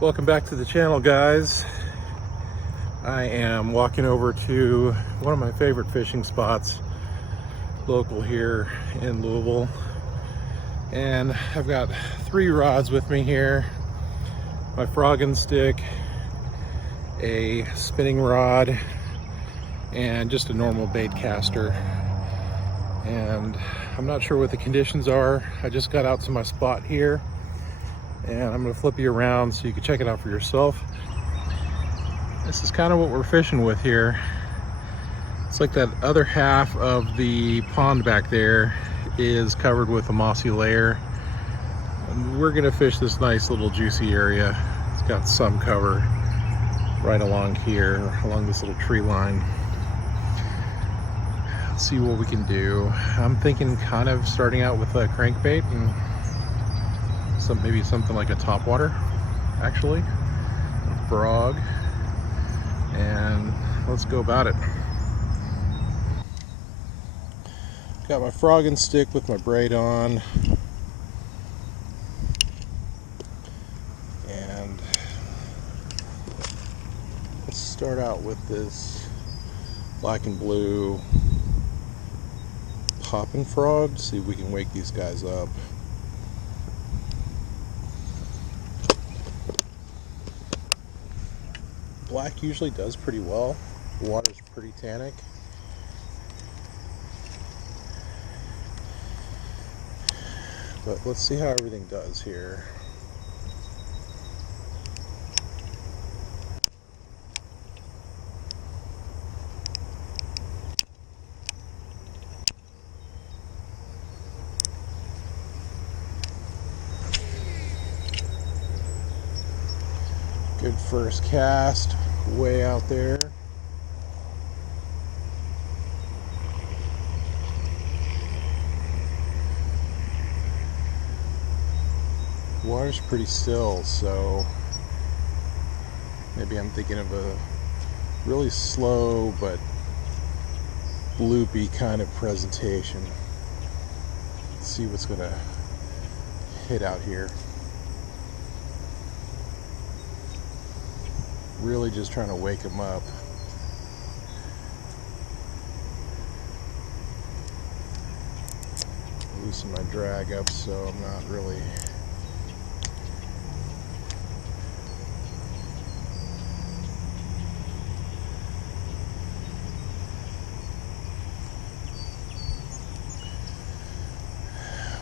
Welcome back to the channel, guys. I am walking over to one of my favorite fishing spots local here in Louisville, and I've got 3 rods with me here: my frog and stick, a spinning rod, and just a normal bait caster. And I'm not sure what the conditions are. I just got out to my spot here, and I'm going to flip you around so you can check it out for yourself. This is kind of what we're fishing with here. It's like that other half of the pond back there is covered with a mossy layer, and we're going to fish this nice little juicy area. It's got some cover right along here, along this little tree line. Let's see what we can do. I'm thinking kind of starting out with a crankbait and maybe something like a topwater, actually, a frog, and let's go about it. Got my frog and stick with my braid on, and let's start out with this black and blue popping frog. See if we can wake these guys up. Black usually does pretty well. The water's pretty tannic. But let's see how everything does here. Good first cast, way out there. Water's pretty still, so maybe I'm thinking of a really slow but loopy kind of presentation. Let's see what's gonna hit out here. Really just trying to wake them up. Loosen my drag up so I'm not really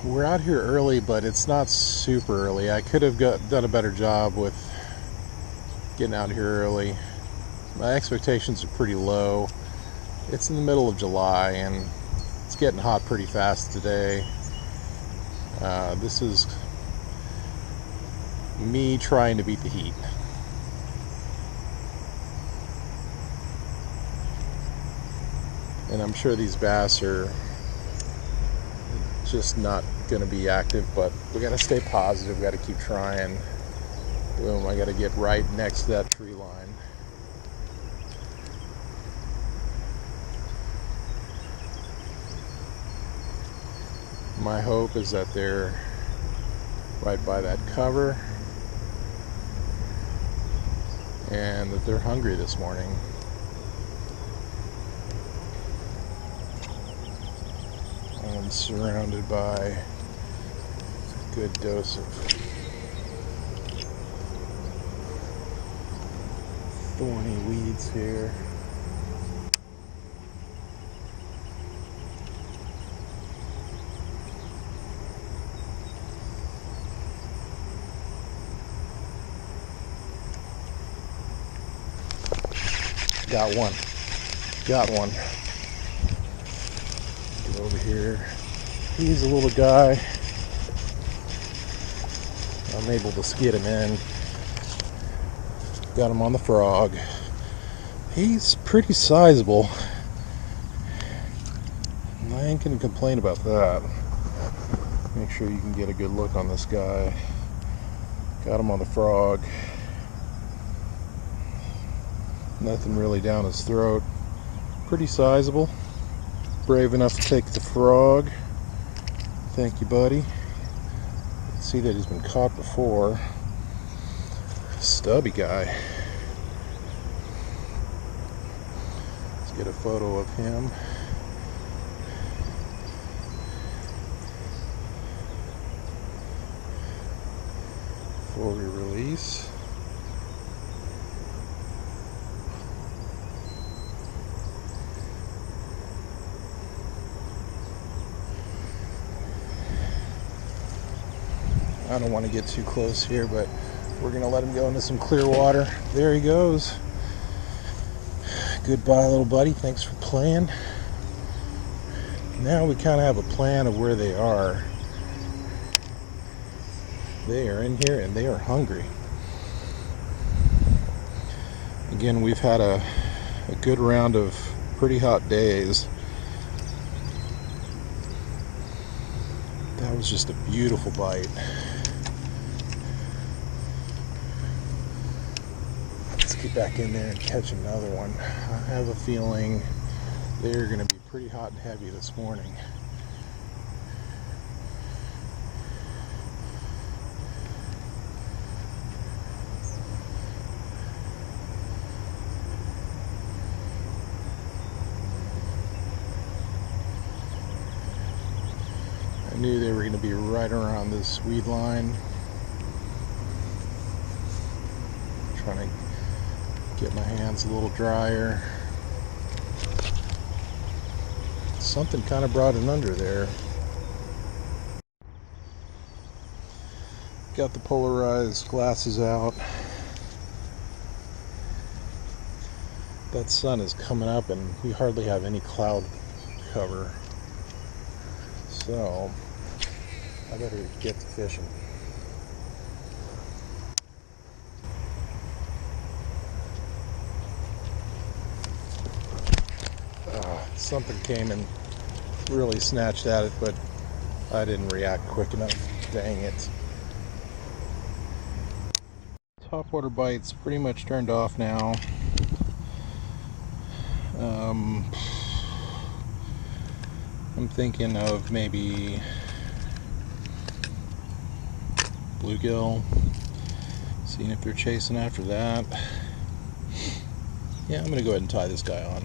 we're out here early, but it's not super early. I could have done a better job with getting out here early. My expectations are pretty low. It's in the middle of July and it's getting hot pretty fast today. This is me trying to beat the heat. And I'm sure these bass are just not going to be active, but we got to stay positive. We got to keep trying. Boom, I got to get right next to that tree line. My hope is that they're right by that cover and that they're hungry this morning. I'm surrounded by a good dose of thorny weeds here. Got one. Got one. Get over here. He's a little guy. I'm able to skid him in. Got him on the frog. He's pretty sizable. I ain't gonna complain about that. Make sure you can get a good look on this guy. Got him on the frog. Nothing really down his throat. Pretty sizable. Brave enough to take the frog. Thank you, buddy. See that he's been caught before. stubby guy. Let's get a photo of him. Before we release. I don't want to get too close here, but we're going to let him go into some clear water. There he goes. Goodbye, little buddy. Thanks for playing. Now we kind of have a plan of where they are. They are in here and they are hungry. Again, we've had a good round of pretty hot days. That was just a beautiful bite. Let's get back in there and catch another one. I have a feeling they're going to be pretty hot and heavy this morning. I knew they were going to be right around this weed line. Trying to get my hands a little drier. Something kind of brought it under there. Got the polarized glasses out. That sun is coming up and we hardly have any cloud cover. So I better get to fishing. Something came and really snatched at it, but I didn't react quick enough. Dang it. Topwater bite's pretty much turned off now. I'm thinking of maybe bluegill, seeing if they're chasing after that. Yeah, I'm gonna go ahead and tie this guy on.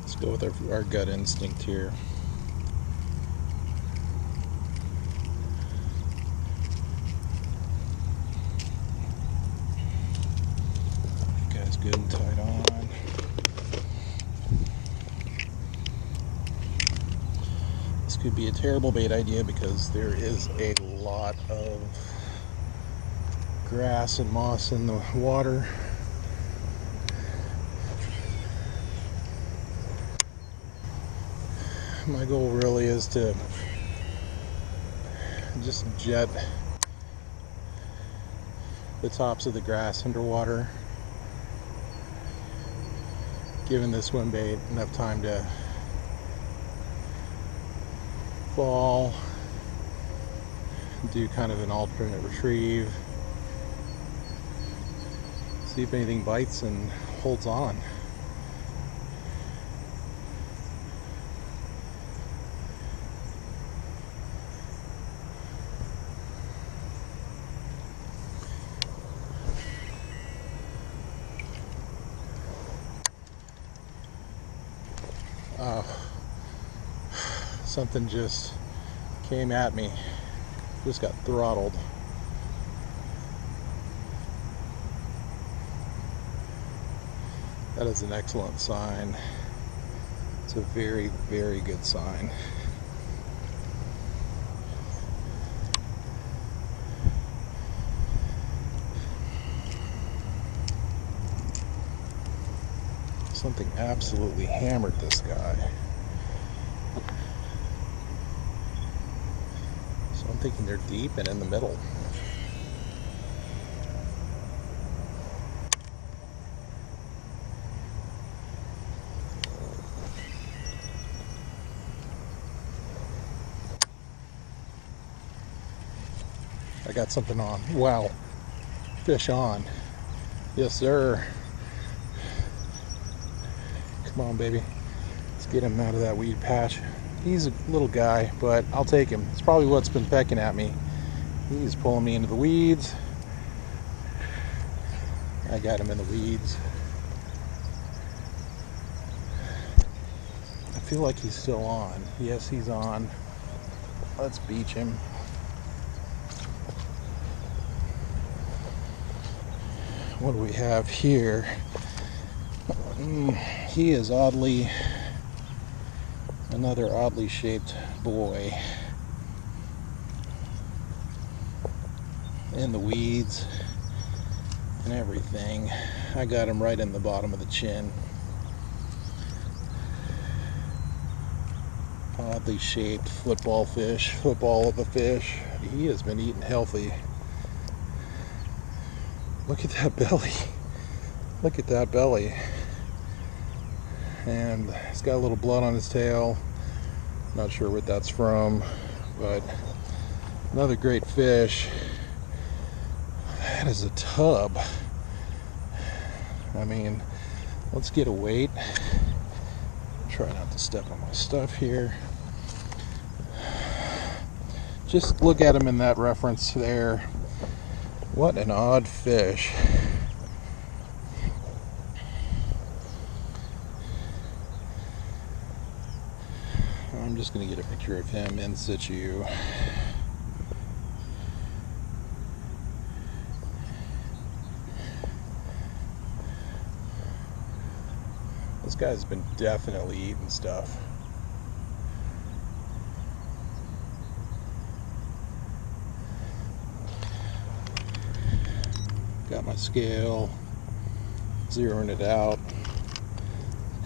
Let's go with our gut instinct here. Guy's good and tied on. This could be a terrible bait idea because there is a lot of grass and moss in the water. My goal really is to just jet the tops of the grass underwater, giving this swim bait enough time to fall, do kind of an alternate retrieve, see if anything bites and holds on. Something just came at me, just got throttled. That is an excellent sign. It's a very, very good sign. Something absolutely hammered this guy. So I'm thinking they're deep and in the middle. I got something on. Wow. Fish on. Yes, sir. Come on, baby. Let's get him out of that weed patch. He's a little guy, but I'll take him. It's probably what's been pecking at me. He's pulling me into the weeds. I got him in the weeds. I feel like he's still on. Yes, he's on. Let's beach him. What do we have here? He is another oddly shaped boy in the weeds and everything. I got him right in the bottom of the chin. Oddly shaped football of a fish. He has been eating healthy. Look at that belly. Look at that belly. And he's got a little blood on his tail. Not sure what that's from, but another great fish. That is a tub. I mean, let's get a weight. Try not to step on my stuff here. Just look at him in that reference there. What an odd fish. I'm just going to get a picture of him in situ. This guy's been definitely eating stuff. Got my scale, zeroing it out.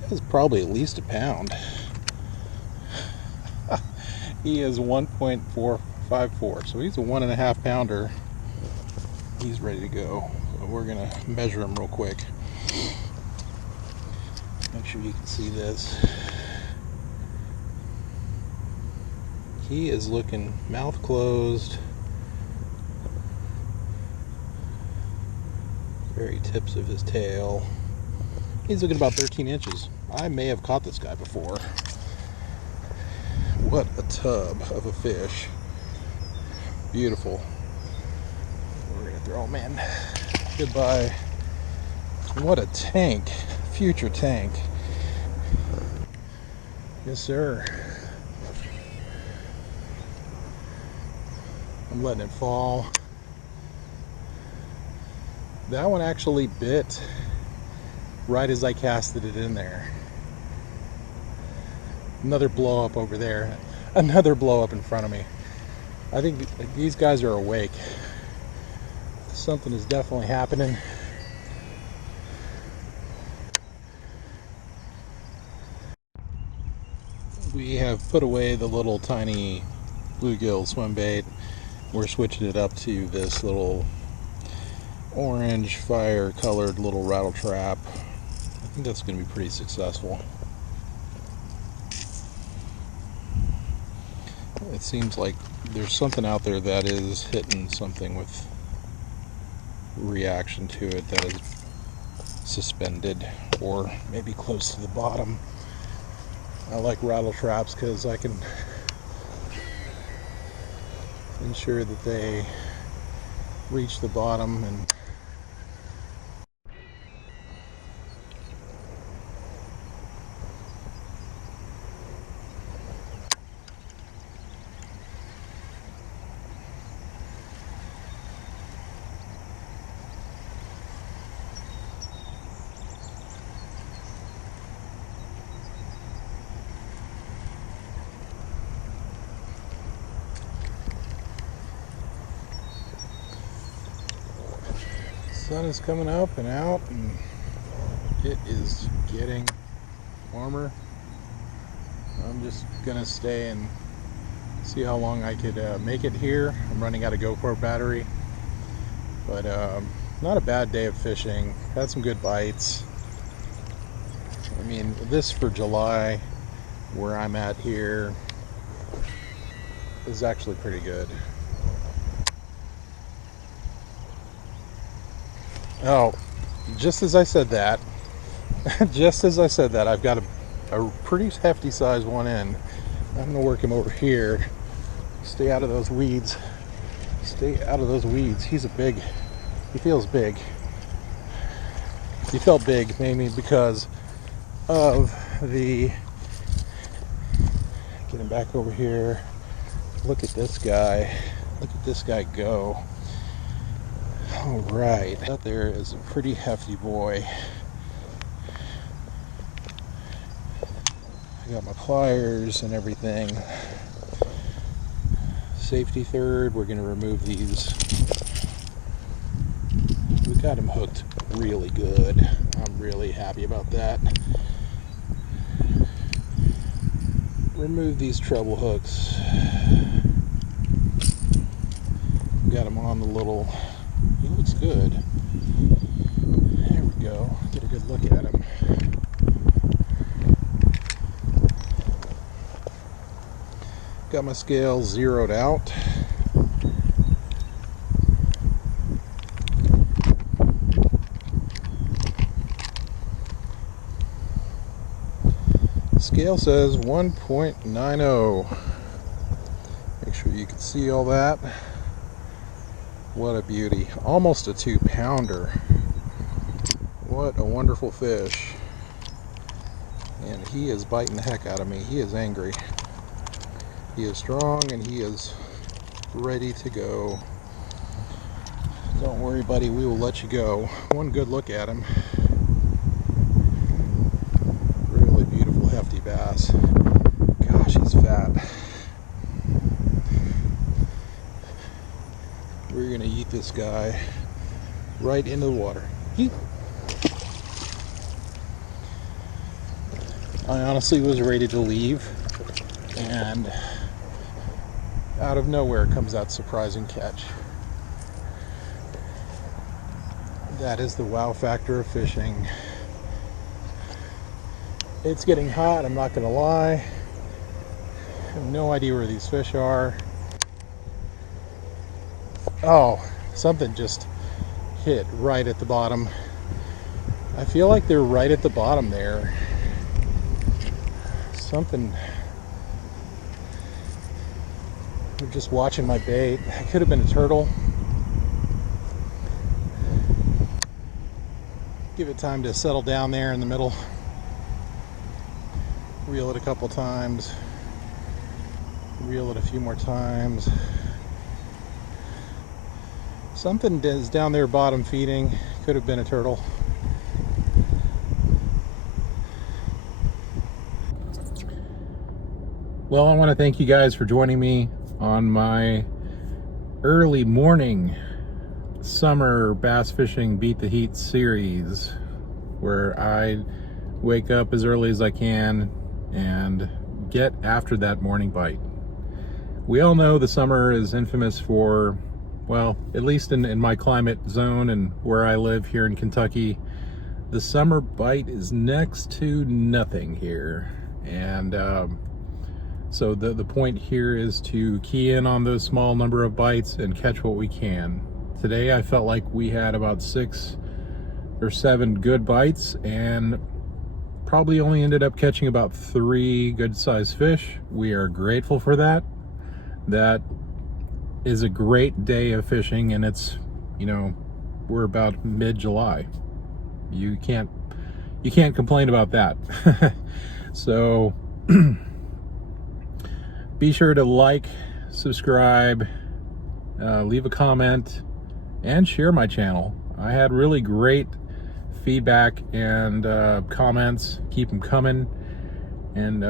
That's probably at least a pound. He is 1.454, so he's a 1.5 pounder. He's ready to go. So we're gonna measure him real quick. Make sure you can see this. He is looking mouth closed. Very tips of his tail. He's looking about 13 inches. I may have caught this guy before. What a tub of a fish. Beautiful. We're gonna throw him in. Goodbye. What a tank. Future tank. Yes, sir. I'm letting it fall. That one actually bit right as I casted it in there. Another blow up over there. Another blow up in front of me. I think these guys are awake. Something is definitely happening. We have put away the little tiny bluegill swim bait. We're switching it up to this little orange fire colored little rattle trap. I think that's going to be pretty successful. It seems like there's something out there that is hitting something with reaction to it that is suspended or maybe close to the bottom. I like rattle traps because I can ensure that they reach the bottom and sun is coming up and out, and it is getting warmer. I'm just gonna stay and see how long I could make it here. I'm running out of GoPro battery, but not a bad day of fishing. Had some good bites. I mean, this for July, where I'm at here, is actually pretty good. Oh, just as I said that, I've got a pretty hefty size one in. I'm gonna work him over here. Stay out of those weeds. Stay out of those weeds. He feels big. He felt big mainly because of the, get him back over here. Look at this guy. Look at this guy go. All right, that there is a pretty hefty boy. I got my pliers and everything. Safety third, we're gonna remove these. We got him hooked really good. I'm really happy about that. Remove these treble hooks. Got him on the little, he looks good. There we go, get a good look at him. Got my scale zeroed out. Scale says 1.90. Make sure you can see all that. What a beauty. Almost a 2-pounder. What a wonderful fish. And he is biting the heck out of me. He is angry. He is strong and he is ready to go. Don't worry, buddy, we will let you go. One good look at him. Really beautiful, hefty bass. Gosh, he's fat. We're gonna eat this guy right into the water. I honestly was ready to leave, and out of nowhere comes that surprising catch. That is the wow factor of fishing. It's getting hot, I'm not gonna lie. I have no idea where these fish are. Oh, something just hit right at the bottom. I feel like they're right at the bottom there. Something. I'm just watching my bait. It could have been a turtle. Give it time to settle down there in the middle. Reel it a couple times. Reel it a few more times. Something is down there bottom feeding. Could have been a turtle. Well, I want to thank you guys for joining me on my early morning summer bass fishing beat the heat series, where I wake up as early as I can and get after that morning bite. We all know the summer is infamous for, well, at least in my climate zone and where I live here in Kentucky, the summer bite is next to nothing here. And so the point here is to key in on those small number of bites and catch what we can. Today I felt like we had about 6 or 7 good bites and probably only ended up catching about 3 good sized fish. We are grateful for that. That is a great day of fishing, and it's, you know, we're about mid-July. You can't complain about that. So be sure to like, subscribe, leave a comment, and share my channel. I had really great feedback and comments. Keep them coming. And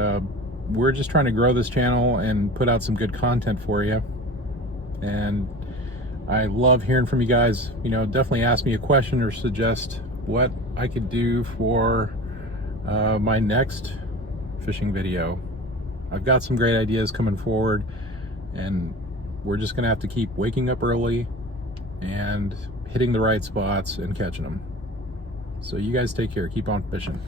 we're just trying to grow this channel and put out some good content for you. And I love hearing from you guys. You know, definitely ask me a question or suggest what I could do for my next fishing video. I've got some great ideas coming forward, and we're just gonna have to keep waking up early and hitting the right spots and catching them. So you guys take care. Keep on fishing.